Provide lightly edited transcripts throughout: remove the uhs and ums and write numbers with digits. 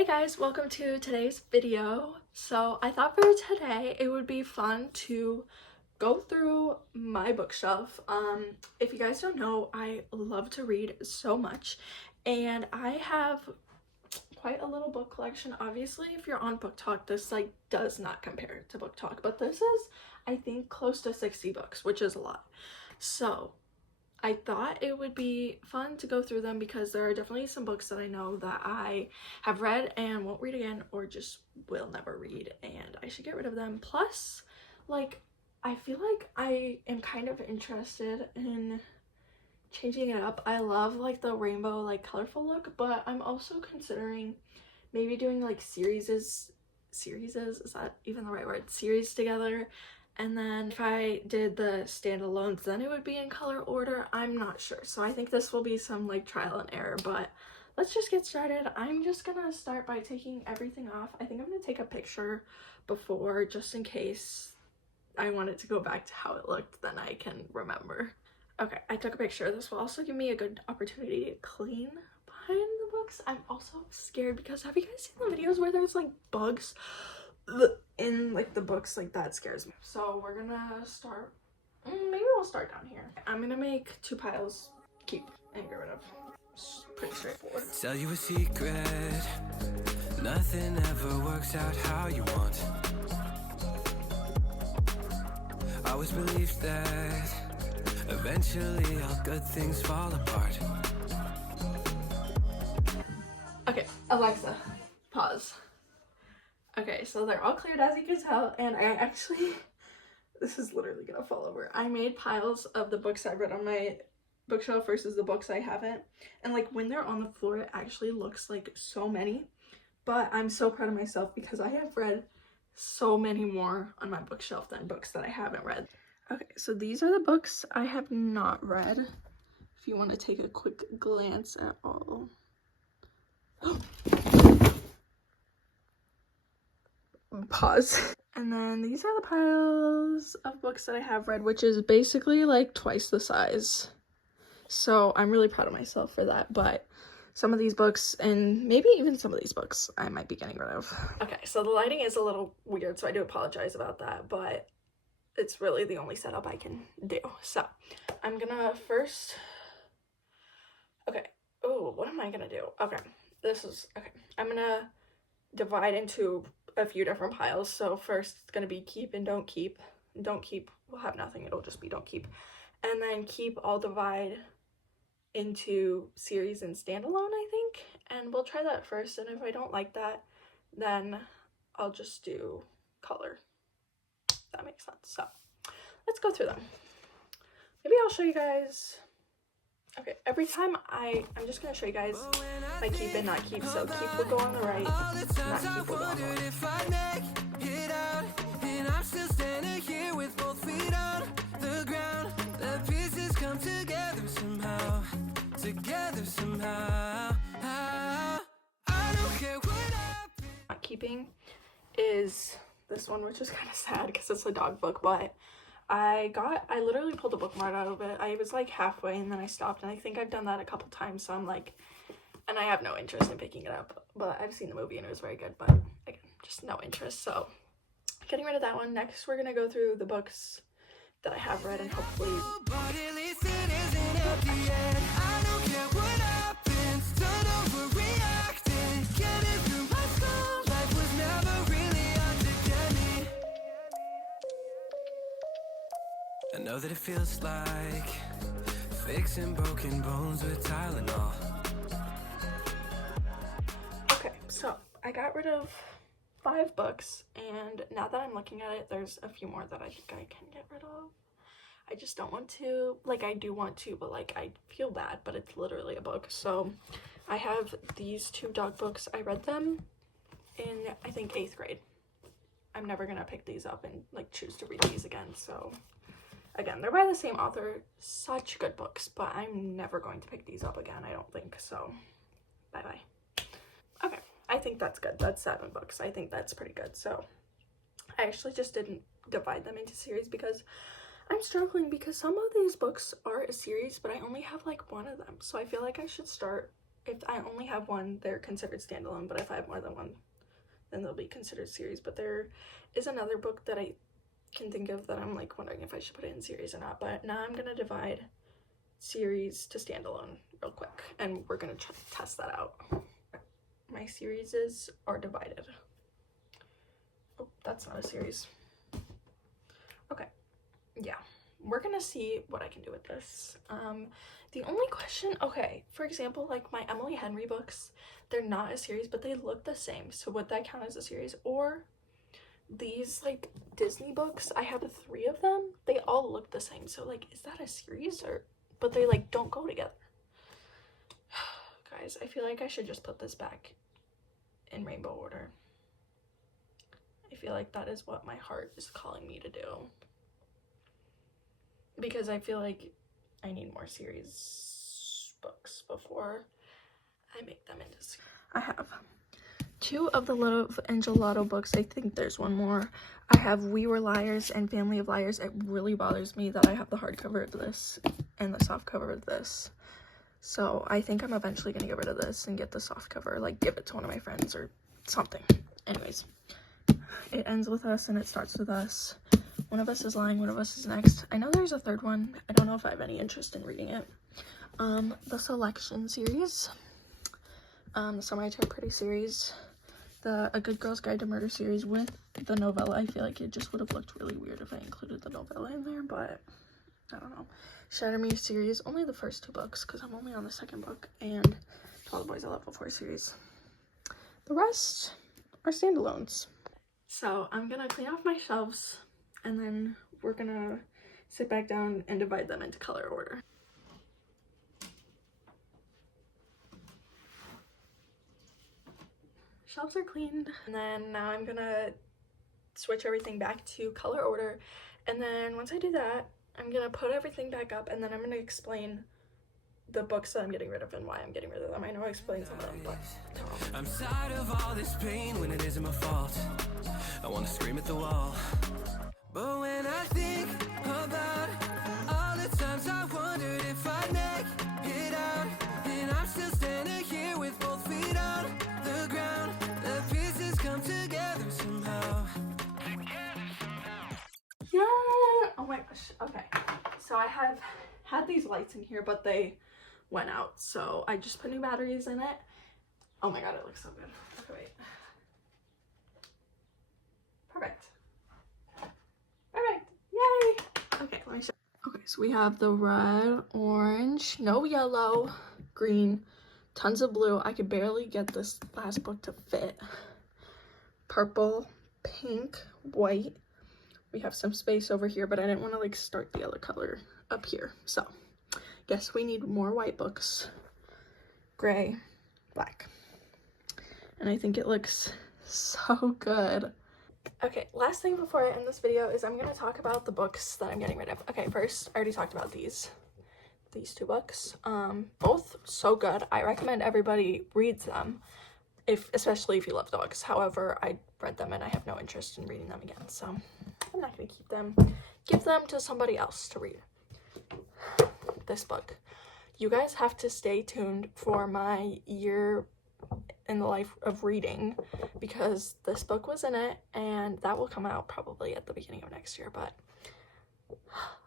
Hey guys, welcome to today's video. So I thought for today it would be fun to go through my bookshelf. If you guys don't know, I love to read so much and I have quite a little book collection. Obviously, if you're on Book Talk, this does not compare to Book Talk, but this is, I think, close to 60 books, which is a lot. So I thought it would be fun to go through them because there are definitely some books that I know that I have read and won't read again or just will never read, and I should get rid of them. Plus, I feel like I am kind of interested in changing it up. I love the rainbow colorful look, but I'm also considering maybe doing series, is that even the right word? Series together. And then if I did the standalones, then it would be in color order. I'm not sure. So I think this will be some trial and error, but let's just get started. I'm just gonna start by taking everything off. I think I'm gonna take a picture before, just in case I want it to go back to how it looked, then I can remember. Okay, I took a picture. This will also give me a good opportunity to clean behind the books. I'm also scared because have you guys seen the videos where there's bugs in the books? That scares me. So we're gonna start, maybe we'll start down here. I'm gonna make 2 piles, keep and get rid of. It's pretty straightforward. Tell you a secret, nothing ever works out how you want. I always believed that eventually all good things fall apart. Okay, Alexa, pause. Okay, so they're all cleared as you can tell, and I actually, this is literally gonna fall over. I made piles of the books I read on my bookshelf versus the books I haven't, and when they're on the floor it actually looks like so many, but I'm so proud of myself because I have read so many more on my bookshelf than books that I haven't read. Okay, so these are the books I have not read, if you want to take a quick glance at all. Pause. And then these are the piles of books that I have read, which is basically twice the size. So I'm really proud of myself for that, but some of these books, and maybe even some of these books, I might be getting rid of. Okay, so the lighting is a little weird, so I do apologize about that, but it's really the only setup I can do. So I'm gonna first, okay, oh, what am I gonna do? Okay, I'm gonna divide into a few different piles. So first it's gonna be keep and don't keep. Don't keep will have nothing, it'll just be don't keep. And then keep I'll divide into series and standalone, I think, and we'll try that first, and if I don't like that, then I'll just do color. That makes sense. So let's go through them. Maybe I'll show you guys. Okay, every time I'm just gonna show you guys my keep and not keep. So keep will go on the right, not keep will go on the left. I'm still standing here with both feet on the ground. The pieces come together somehow. I don't care what happened. Not keeping is this one, which is kind of sad because it's a dog book, but I literally pulled the bookmark out of it. I was halfway and then I stopped, and I think I've done that a couple times, so I'm and I have no interest in picking it up, but I've seen the movie and it was very good, but again, just no interest, so getting rid of that one. Next we're gonna go through the books that I have read and hopefully I know that it feels like fixing broken bones with Tylenol. Okay, so I got rid of 5 books, and now that I'm looking at it, there's a few more that I think I can get rid of. I just don't want to, I do want to, but I feel bad, but it's literally a book. So I have these 2 dog books. I read them in, I think, 8th grade. I'm never gonna pick these up and choose to read these again. So again, they're by the same author, such good books, but I'm never going to pick these up again, I don't think. So bye-bye. Okay, I think that's good. That's 7 books. I think that's pretty good. So I actually just didn't divide them into series because I'm struggling, because some of these books are a series, but I only have 1 of them. So I feel like I should start if I only have one, they're considered standalone, but if I have more than one, then they'll be considered series. But there is another book that I can think of that I'm like wondering if I should put it in series or not. But now I'm gonna divide series to standalone real quick, and we're gonna test that out. My series are divided. Oh, that's not a series. Okay, yeah, we're gonna see what I can do with this. The only question, okay, for example, like my Emily Henry books, they're not a series, but they look the same. So would that count as a series? Or these like Disney books, I have 3 of them. They all look the same. So like, is that a series? Or, but they like don't go together. Guys, I feel like I should just put this back in rainbow order. I feel like that is what my heart is calling me to do. Because I feel like I need more series books before I make them into series. I have 2 of the Love and Gelato books. I think there's one more. I have We Were Liars and Family of Liars. It really bothers me that I have the hardcover of this and the soft cover of this. So I think I'm eventually gonna get rid of this and get the soft cover, like give it to one of my friends or something. Anyways, it ends with us and it starts with us. One of us is lying, one of us is next. I know there's a 3rd one. I don't know if I have any interest in reading it. The Selection series, the Semi-Type Pretty series, the A Good Girl's Guide to Murder series with the novella. I feel like it just would have looked really weird if I included the novella in there, but I don't know. Shatter Me series, only the first 2 books because I'm only on the 2nd book, and To All the Boys I Love Before series. The rest are standalones. So I'm gonna clean off my shelves, and then we're gonna sit back down and divide them into color order. Shelves are cleaned, and then now I'm gonna switch everything back to color order, and then once I do that, I'm gonna put everything back up, and then I'm gonna explain the books that I'm getting rid of and why I'm getting rid of them. I know I explained some of them, but I'm tired of all this pain when it isn't my fault. I want to scream at the wall. But when I think about all the times I wondered if I'd make it out, and I'm still standing here with both feet on the ground, the pieces come together somehow. yeah, oh my gosh. Okay, so I have had these lights in here, but they went out, so I just put new batteries in it. Oh my god, it looks so good. Okay, wait. Perfect. Yay! Okay, let me show. Okay, so we have the red, orange, no yellow, green, tons of blue. I could barely get this last book to fit. Purple, pink, white. We have some space over here, but I didn't want to like start the other color up here. So, guess we need more white books. Gray, black. And I think it looks so good. Okay, last thing before I end this video is I'm going to talk about the books that I'm getting rid of. Okay, first, I already talked about these 2 books. Both so good. I recommend everybody reads them, especially if you love the books. However, I read them and I have no interest in reading them again, so I'm not going to keep them. Give them to somebody else to read. This book. You guys have to stay tuned for my year in the life of reading, because this book was in it, and that will come out probably at the beginning of next year, but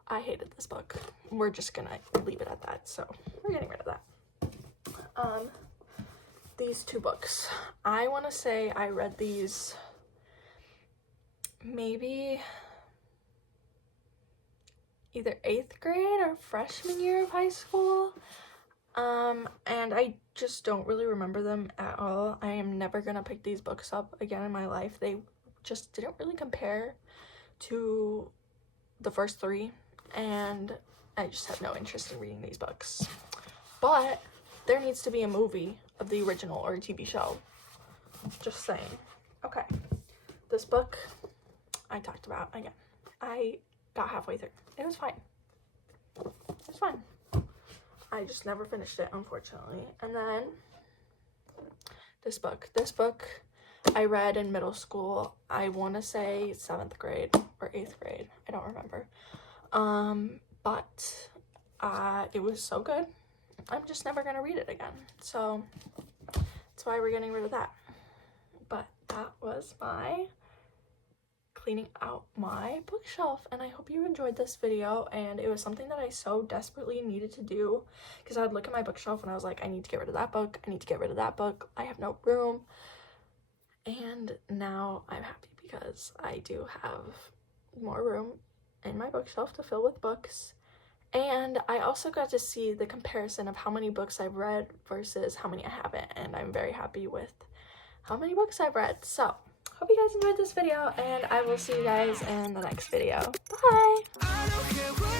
I hated this book. We're just gonna leave it at that, so we're getting rid of that. These 2 books, I want to say I read these maybe either 8th grade or freshman year of high school. And I just don't really remember them at all. I am never gonna pick these books up again in my life. They just didn't really compare to the first 3, and I just have no interest in reading these books. But there needs to be a movie of the original or a TV show. Just saying. Okay, this book I talked about again. I got halfway through. It was fine. It was fine. I just never finished it, unfortunately. And then this book I read in middle school. I want to say 7th grade or 8th grade. I don't remember. But it was so good. I'm just never gonna read it again. So that's why we're getting rid of that. But that was my cleaning out my bookshelf, and I hope you enjoyed this video. And it was something that I so desperately needed to do, because I would look at my bookshelf and I was like, I need to get rid of that book, I need to get rid of that book, I have no room. And now I'm happy because I do have more room in my bookshelf to fill with books. And I also got to see the comparison of how many books I've read versus how many I haven't, and I'm very happy with how many books I've read. So hope you guys enjoyed this video, and I will see you guys in the next video. Bye!